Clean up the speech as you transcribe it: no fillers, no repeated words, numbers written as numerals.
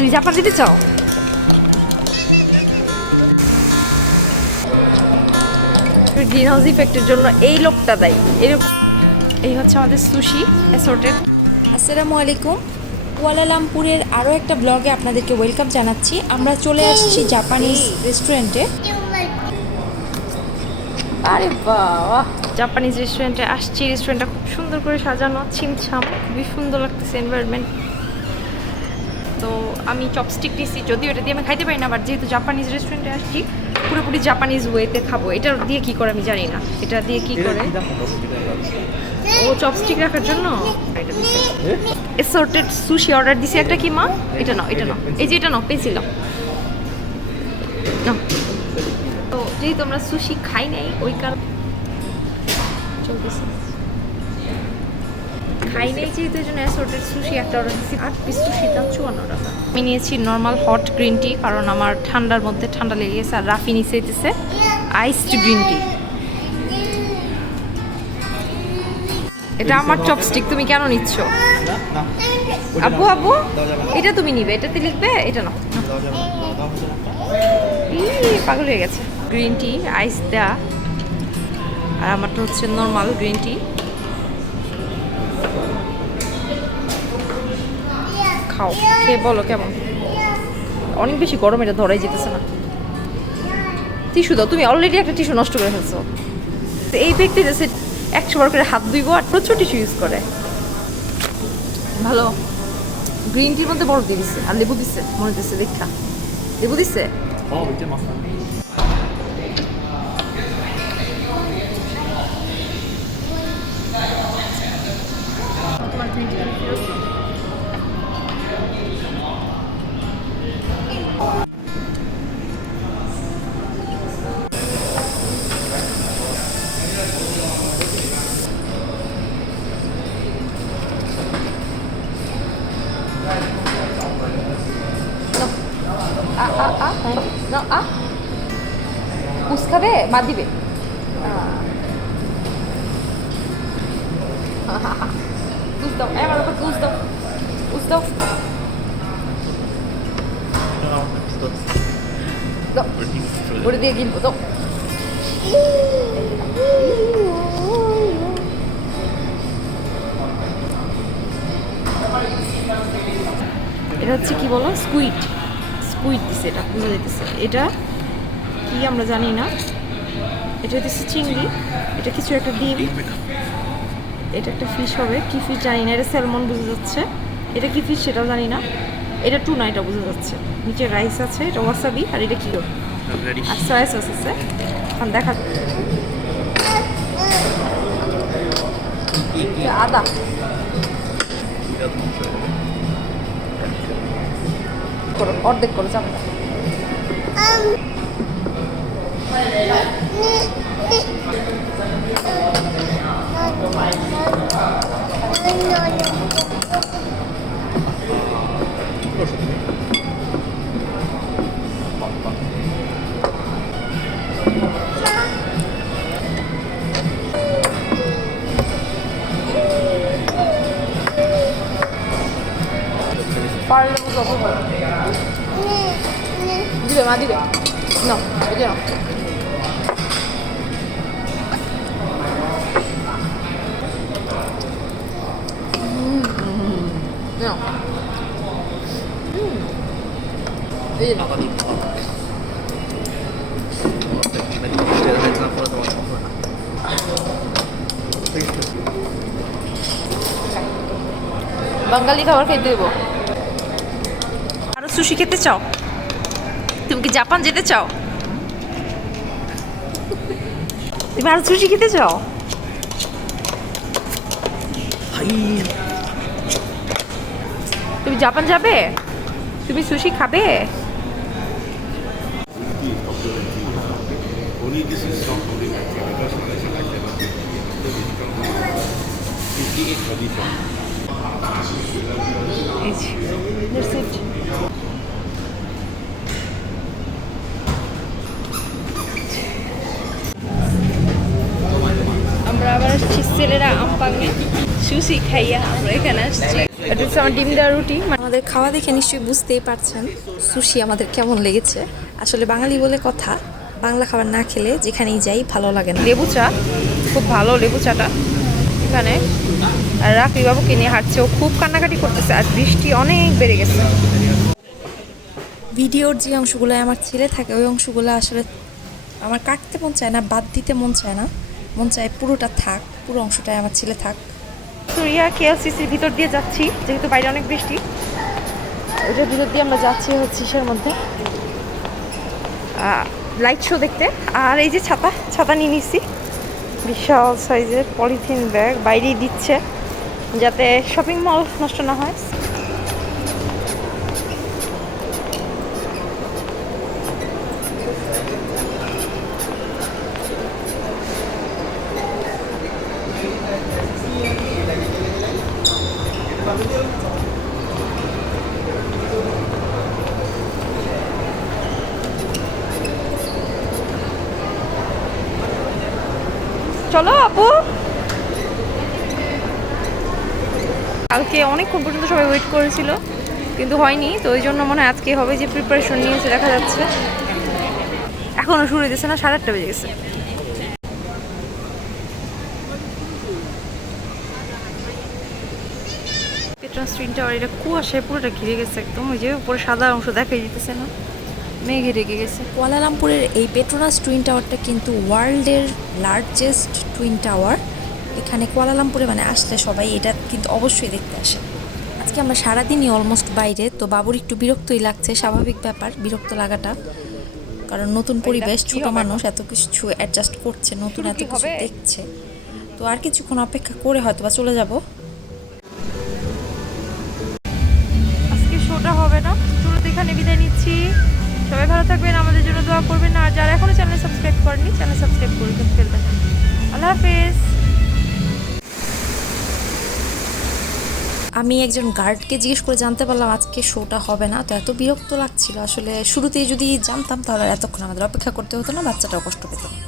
তুমি জাপান যেতে চাও? গ্রিন হাউস ইফেক্টের জন্য এই লোকটা দায়ী। এই হচ্ছে আমাদের সুশি অ্যাসর্টেড। আসসালামু আলাইকুম। কুয়ালালামপুরের আরও একটা ব্লগে আপনাদেরকে ওয়েলকাম জানাচ্ছি। আমরা চলে আসছি জাপানিজ রেস্টুরেন্টে। আরে বাহ, জাপানিজ রেস্টুরেন্টে আসছি। রেস্টুরেন্টটা খুব সুন্দর করে সাজানো, ছিমছাম, খুবই সুন্দর লাগতেছে এনভায়রনমেন্ট। তো আমি চপস্টিক নিয়েছি, যদিও এটা দিয়ে আমি খাইতে পারি না, বাট যেহেতু জাপানিজ রেস্টুরেন্টে আসছি পুরোপুরি জাপানিজ ওয়েতে খাবো। এটা দিয়ে কি করে আমি জানি না, এটা দিয়ে কি করে। ও চপস্টিক রাখার জন্য এটা দিছে। অ্যাসর্টেড সুশি অর্ডার দিছি একটা। কি মা? এটা নাও, এটা নাও, এই যে এটা নাও, পেন্সিল নাও। তো যেহেতু আমরা সুশি খাই নাই, ওই কারণে চলতেছে খাই নাই যেহেতু, এই জন্য অ্যাসর্টেড সুশি একটা অর্ডার দিচ্ছি। 8 পিস সুশির দাম 54 টাকা। আমি নিয়েছি নর্মাল হট গ্রিন টি, কারণ আমার ঠান্ডার মধ্যে ঠান্ডা লেগে গেছে। আর রাফি নিচে দিতেছে আইসড গ্রিন টি। এটা আমার চপস্টিক, তুমি কেন নিচ্ছ? আব্বু আব্বু, এটা তুমি নিবে, এটাতে লিখবে, এটা নাও। পাগল হয়ে গেছে। গ্রিন টি আইস দেয়া, আর আমারটা হচ্ছে নর্মাল গ্রিন টি। খাও, খেয়ে বলো কেমন। অনেক বেশি গরম, এটা ধরাই যেতেছে না। টিস্যু দাও, তুমি অলরেডি একটা টিস্যু নষ্ট করে ফেলছো। এই ব্যক্তি যে 100 বার করে হাত ধুইব আর প্রচুর টিস্যু ইউজ করে। ভালো। গ্রিন টির মধ্যে বরফ দিয়ে দিচ্ছে আর লেবু দিচ্ছে, মনে দিচ্ছে দেখা। লেবু দিচ্ছে। কুস খাবে, মা দিবে। কুস দাও, আমার উপর কুস দাও, কুস দাও। দাও, ওটা দিয়ে গিলবো, দাও। এটা হচ্ছে কি বলো, স্কুইড। স্কুইড দিছে, এটা বোঝা যাইতেছে। এটা কি আমরা জানি না। এটা দিচ্ছে চিংড়ি, এটা কিছু একটা ডিম, এটা একটা ফিশ হবে। কি ফিশ জানি না, এটা স্যালমন বোঝা যাচ্ছে। এটা কি ফিশ সেটাও জানি না। এটা টুনা, এটা বোঝা যাচ্ছে। নিচে রাইস আছে, এটা ওয়াসাবি। আর এটা কি আর সয়া সস আছে। এখন দেখা আদা করো, অর্ধেক করো, চাপটা। পারলে দিবে, মা দিবে। নাও, এটা নাও। নাও। এই নাও। বাঙালি খাবার খেতে দেবো। আরো সুশি খেতে চাও? তুমি কি জাপান যেতে চাও? তুমি আরো সুশি খেতে চাও? তুমি জাপান যাবে? তুমি সুশি খাবে? That's it. আমরা আবার আসছি ছেলেরা আমপাঙে সুশি খাইয়া আমরা এখানে আসছি। এটা হচ্ছে আমার ডিম দেওয়া রুটি। আমাদের খাওয়া দেখে নিশ্চয়ই বুঝতেই পারছেন সুশি আমাদের কেমন লেগেছে। আসলে বাঙালি বলে কথা, বাংলা খাবার না খেলে যেখানেই যাই ভালো লাগে না। লেবু চা খুব ভালো, লেবু চাটা এখানে। আর রাফি বাবুকে নিয়ে হাঁটছে, ও খুব কান্নাকাটি করতেছে, আর বৃষ্টি অনেক বেড়ে গেছে। ভিডিওর যে অংশগুলো আমার ছেলে থাকে ওই অংশগুলো আসলে আমার কাটতে মন চায় না, বাদ দিতে মন চায় না, মন চায় পুরোটা থাক, পুরো অংশটাই আমার ছেলে থাক। সুরিয়া কেএলসিসির ভিতর দিয়ে যাচ্ছি, যেহেতু বাইরে অনেক বৃষ্টি, ওইটার ভিতর দিয়ে আমরা যাচ্ছি হচ্ছে ইসের মধ্যে লাইট শো দেখতে। আর এই যে ছাতা, ছাতা নিয়ে নিচ্ছি, বিশাল সাইজের পলিথিন ব্যাগ, বাইরেই দিচ্ছে যাতে শপিং মল নষ্ট না হয়। চলো আপু। কালকে অনেকক্ষণ পর্যন্ত সবাই ওয়েট করেছিল কিন্তু হয়নি, তো ওই জন্য মনে হয় আজকে হবে, যে প্রিপারেশন নিয়েছে দেখা যাচ্ছে। এখনও শুরু হইতেছে না, 8:30 বেজে গেছে। পেট্রোনাস টুইন টাওয়ার, এটা কুয়াশায় পুরোটা ঘিরে গেছে একদম, ওই যে উপরে সাদা অংশ দেখাই যেতেছে না, মেঘে ঢেকে গেছে। কুয়ালালামপুরের এই পেট্রোনাস টুইন টাওয়ারটা কিন্তু ওয়ার্ল্ডের লার্জেস্ট টুইন টাওয়ার। এখানে কুয়ালালামপুরে মানে আসলে সবাই এটা কিন্তু অবশ্যই দেখতে আসে। আজকে আমরা সারাদিনই অলমোস্ট বাইরে, তো বাবুর একটু বিরক্তই লাগছে, স্বাভাবিক ব্যাপার বিরক্ত লাগাটা, কারণ নতুন পরিবেশ, ছোট মানুষ এত কিছু অ্যাডজাস্ট করছে, নতুন এত কিছু দেখছে। তো আর কিছুক্ষণ অপেক্ষা করে হয়তো বা চলে যাব। আজকে শোটা হবে না, শুরুতে এখানে বিদায় নিচ্ছি। সবাই ভালো থাকবেন, আমাদের জন্য দোয়া করবেন, আর যারা এখনো চ্যানেল সাবস্ক্রাইব করেনি চ্যানেল সাবস্ক্রাইব করে ফেলবেন। আল্লাহ হাফেজ। আমি একজন গার্ডকে জিজ্ঞেস করে জানতে পারলাম আজকে শোটা হবে না, তো এত বিরক্ত লাগছিল আসলে। শুরুতেই যদি জানতাম তাহলে এতক্ষণ আমাদের অপেক্ষা করতে হতো না, বাচ্চাটাও কষ্ট পেত না।